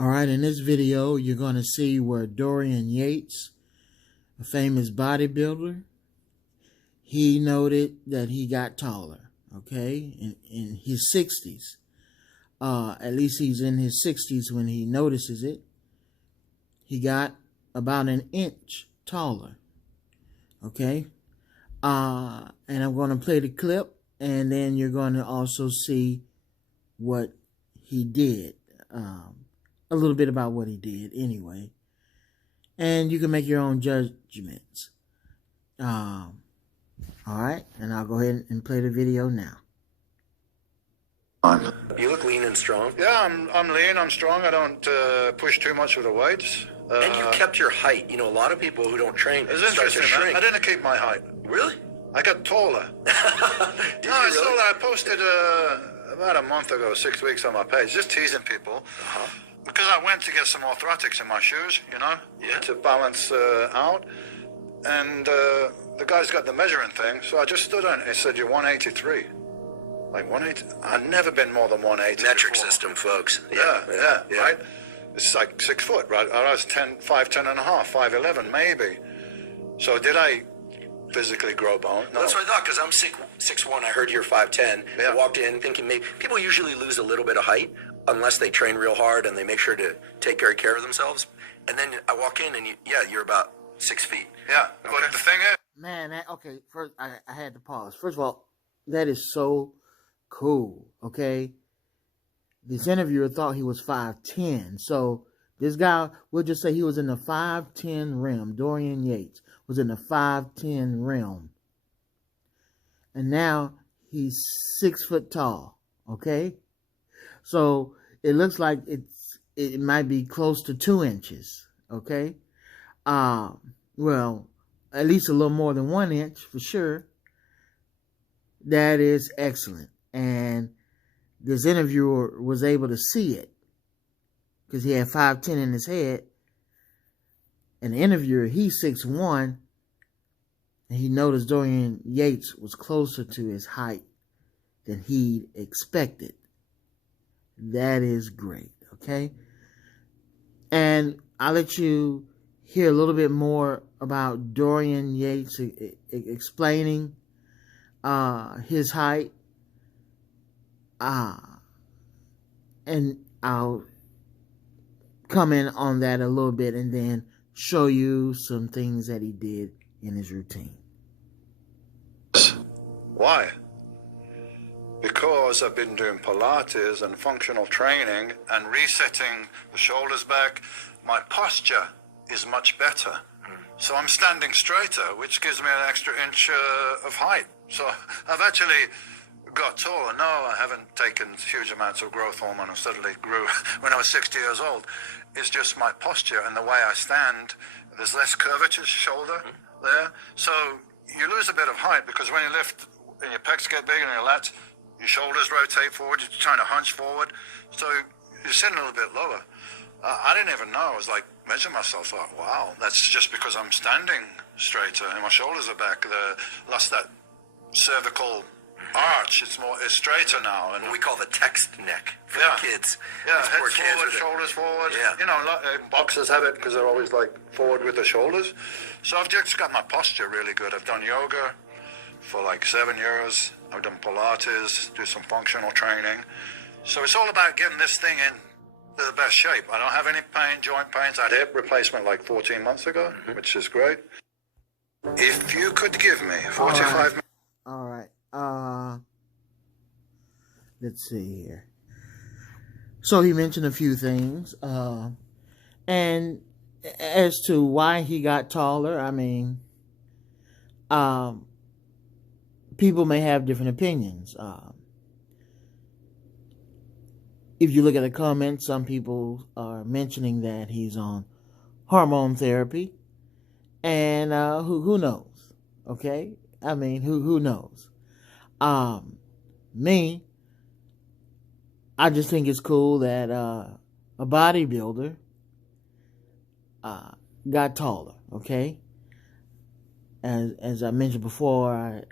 All right, in this video, you're going to see where Dorian Yates, a famous bodybuilder, he noted that he got taller, okay, in his 60s. At least he's in his 60s when he notices it. He got about an inch taller, okay? And I'm going to play the clip, and then you're going to also see what he did. A little bit about what he did anyway. And you can make your own judgments. All right, and I'll go ahead and play the video now. You look lean and strong. Yeah, I'm lean, I'm strong. I don't push too much with the weights. And you kept your height. You know, a lot of people who don't train It's interesting, man. shrink. I didn't keep my height. Really? I got taller. I posted about a month ago, 6 weeks on my page, just teasing people. Because I went to get some orthotics in my shoes, you know, to balance out. And the guy's got the measuring thing, so I just stood on it. He said, "You're 183. Like 180. I've never been more than 180. Metric before. system, folks. Yeah, right? It's like 6 foot, right? I was 5'10 and a half, 5'11 maybe. So did I physically grow bone? No. That's what I thought, because I'm 6'1". I heard you're 5'10". I walked in thinking maybe people usually lose a little bit of height unless they train real hard and they make sure to take great care of themselves. And then I walk in and you're about 6 feet. Yeah, but the thing is, man, okay, first I had to pause. First of all, that is so cool, okay? This interviewer thought he was 5'10", so this guy, we'll just say he was in the 5'10" realm. Dorian Yates was in the 5'10" realm. And now he's 6 foot tall, okay? So it looks like it might be close to 2 inches, okay? Well, at least a little more than 1 inch for sure. That is excellent. And this interviewer was able to see it because he had 5'10" in his head. And the interviewer, he's 6'1", and he noticed Dorian Yates was closer to his height than he expected. That is great, okay? And I'll let you hear a little bit more about Dorian Yates explaining his height. And I'll comment on that a little bit and then show you some things that he did in his routine. why? Because I've been doing Pilates and functional training and resetting the shoulders back. My posture is much better. So I'm standing straighter, which gives me an extra inch of height. So I've actually got taller. No, I haven't taken huge amounts of growth hormone. I suddenly grew when I was 60 years old. It's just my posture and the way I stand. There's less curvature shoulder there. So you lose a bit of height because when you lift and your pecs get bigger and your lats, your shoulders rotate forward. You're trying to hunch forward. So you're sitting a little bit lower. I didn't even know. I was like, measure myself. Like, wow, that's just because I'm standing straighter and my shoulders are back. Lost that cervical arch. It's straighter now. And What we call the text neck for the kids. Yeah, These head poor kids forward, with shoulders forward. Yeah. You know, boxers have it because they're always like forward with the shoulders. So I've just got my posture really good. I've done yoga for like 7 years. I've done Pilates, do some functional training. So it's all about getting this thing in the best shape. I don't have any pain, joint pains. I had hip replacement like 14 months ago, which is great. If you could give me 45 minutes. All right. Let's see here. So he mentioned a few things. And as to why he got taller, I mean, people may have different opinions. If you look at the comments, some people are mentioning that he's on hormone therapy. And who knows? Okay? I mean, who knows? Me, I just think it's cool that a bodybuilder got taller, okay? As I mentioned before,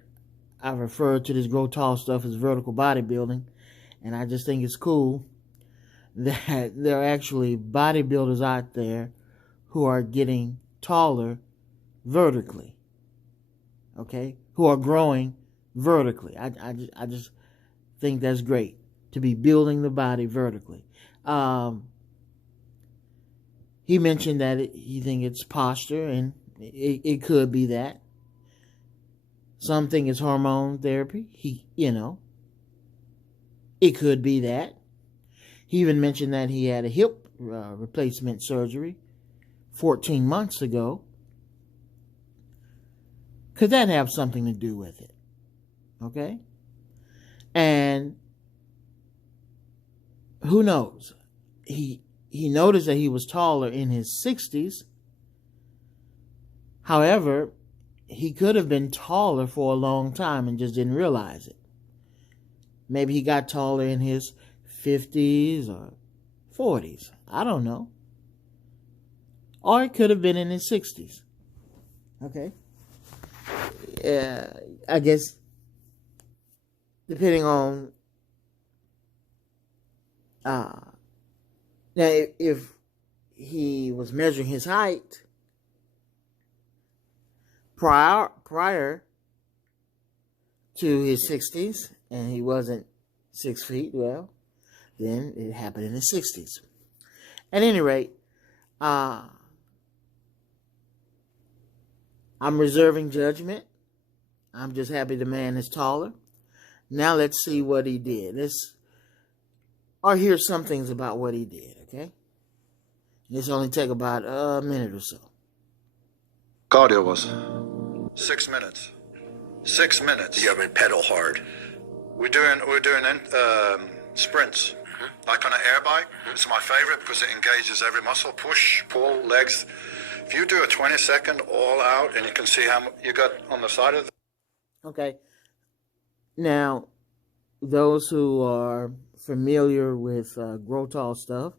I refer to this grow tall stuff as vertical bodybuilding, and I just think it's cool that there are actually bodybuilders out there who are getting taller vertically, okay, who are growing vertically. I just think that's great, to be building the body vertically. He mentioned that he think it's posture, and it could be that. Some think it's hormone therapy. It could be that. He even mentioned that he had a hip replacement surgery 14 months ago. Could that have something to do with it? Okay? And who knows? He noticed that he was taller in his 60s. However, he could have been taller for a long time and just didn't realize it. Maybe he got taller in his 50s or 40s. I don't know. Or it could have been in his 60s. Okay? I guess depending on now if he was measuring his height prior to his 60s and he wasn't 6 feet, well, then it happened in his 60s. At any rate, I'm reserving judgment. I'm just happy the man is taller. Now let's see what he did. Or hear some things about what he did, okay? This only take about a minute or so. Cardio was 6 minutes. 6 minutes. You haven't pedal hard. We're doing sprints, like on an air bike. It's my favorite because it engages every muscle. Push, pull, legs. If you do a 20-second all out, and you can see how you got on the side of the... Okay. Now, those who are familiar with Grow Tall stuff,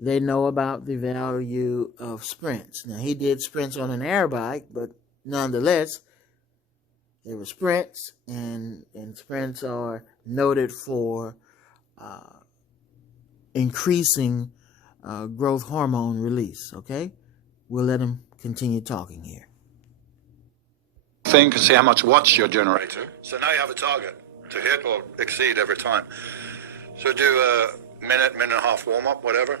they know about the value of sprints. Now, he did sprints on an air bike, but nonetheless, they were sprints, and sprints are noted for increasing growth hormone release, okay? We'll let him continue talking here. Think and see how much watts you're generating. So now you have a target to hit or exceed every time. So do a minute and a half warm-up, whatever.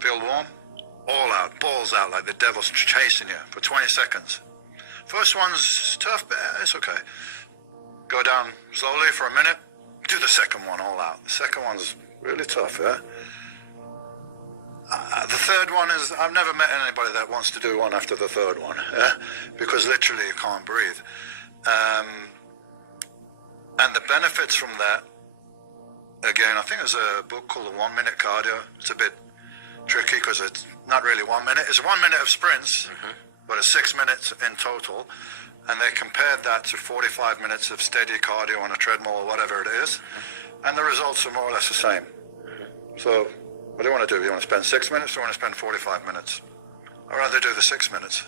Feel warm, all out, balls out like the devil's chasing you for 20 seconds. First one's tough, but it's okay. Go down slowly for a minute. Do the second one all out. The second one's really tough, yeah? The third one is, I've never met anybody that wants to do one after the third one, yeah? Because literally you can't breathe. And the benefits from that, again, I think there's a book called The 1 Minute Cardio. It's a bit tricky because it's not really 1 minute. It's 1 minute of sprints, but it's 6 minutes in total. And they compared that to 45 minutes of steady cardio on a treadmill or whatever it is. And the results are more or less the same. So what do you want to do? Do you want to spend 6 minutes or do you want to spend 45 minutes? I'd rather do the 6 minutes.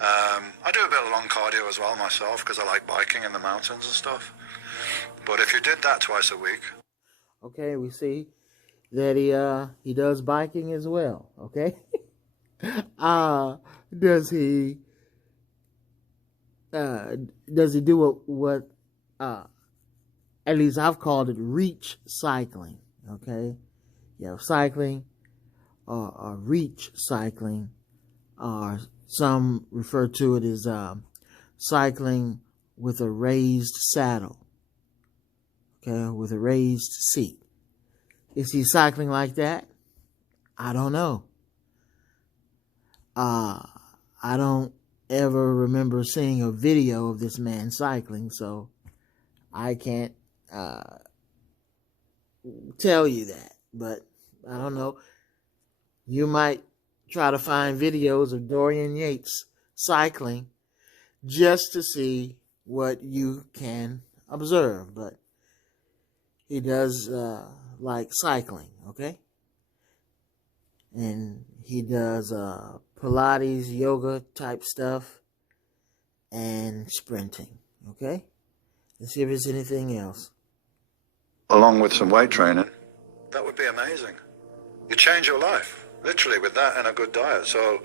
I do a bit of long cardio as well myself because I like biking in the mountains and stuff. But if you did that twice a week. Okay, we see that he does biking as well, okay? Does he do what at least I've called it reach cycling, okay? You have cycling or reach cycling, or some refer to it as cycling with a raised saddle, okay, with a raised seat. Is he cycling like that? I don't know. I don't ever remember seeing a video of this man cycling, so I can't tell you that. But I don't know. You might try to find videos of Dorian Yates cycling just to see what you can observe. But he does like cycling, okay? And he does Pilates, yoga type stuff, and sprinting, okay? Let's see if there's anything else. Along with some weight training, That would be amazing. You change your life, literally, with that and a good diet. So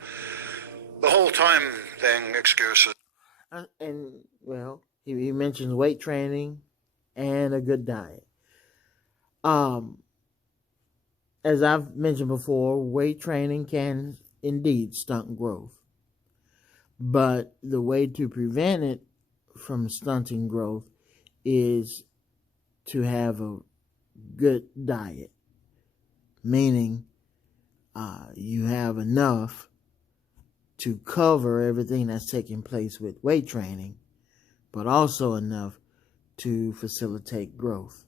the whole time thing, excuses. And, well, he mentions weight training and a good diet. As I've mentioned before, weight training can indeed stunt growth. But the way to prevent it from stunting growth is to have a good diet. Meaning, you have enough to cover everything that's taking place with weight training, but also enough to facilitate growth.